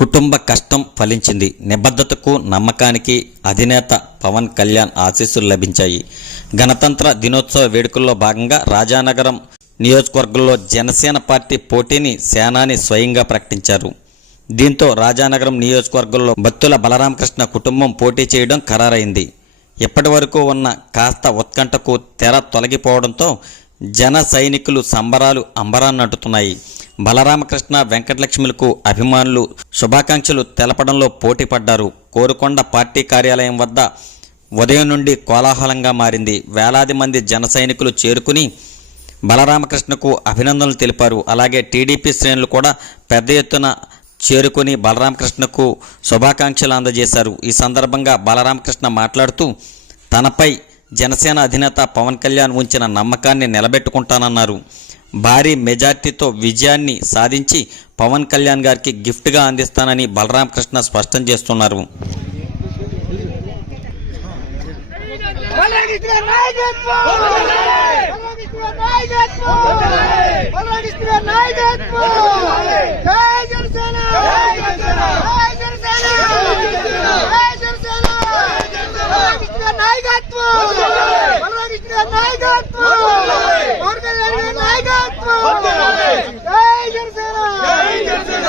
కుటుంబ కష్టం ఫలించింది. నిబద్ధతకు నమ్మకానికి అధినేత పవన్ కళ్యాణ్ ఆశీస్సులు లభించాయి. గణతంత్ర దినోత్సవ వేడుకల్లో భాగంగా రాజానగరం నియోజకవర్గంలో జనసేన పార్టీ పోటీని సేనాని స్వయంగా ప్రకటించారు. దీంతో రాజానగరం నియోజకవర్గంలో భక్తుల బలరామకృష్ణ కుటుంబం పోటీ చేయడం ఖరారైంది. ఇప్పటి వరకు ఉన్న కాస్త ఉత్కంఠకు తెర తొలగిపోవడంతో జన సైనికులు సంబరాలు అంబరాన్నట్టుతున్నాయి బలరామకృష్ణ వెంకటలక్ష్మిలకు అభిమానులు శుభాకాంక్షలు తెలపడంలో పోటీపడ్డారు. కోరుకొండ పార్టీ కార్యాలయం వద్ద ఉదయం నుండి కోలాహలంగా మారింది. వేలాది మంది జన సైనికులు చేరుకుని బలరామకృష్ణకు అభినందనలు తెలిపారు. అలాగే టీడీపీ శ్రేణులు కూడా పెద్ద ఎత్తున చేరుకుని బలరామకృష్ణకు శుభాకాంక్షలు అందజేశారు. ఈ సందర్భంగా బలరామకృష్ణ మాట్లాడుతూ తనపై జనసేన అధినేత పవన్ కళ్యాణ్ ఉంచిన నమ్మకాన్ని నిలబెట్టుకుంటానన్నారు. భారీ మెజార్టీతో విజయాన్ని సాధించి పవన్ కళ్యాణ్ గారికి గిఫ్ట్గా అందిస్తానని బలరామకృష్ణ స్పష్టం చేస్తున్నారు. నాయకత్వం బలరాగిస్తున్న నాయకత్వం బలరాగిస్తున్న నాయకత్వం జై జనసేన జై జనసేన జై జనసేన జై జనసేన బలరాగిస్తున్న నాయకత్వం బలరాగిస్తున్న నాయకత్వం పవన్ కళ్యాణ్ గారి నాయకత్వం జై జనసేన జై జనసేన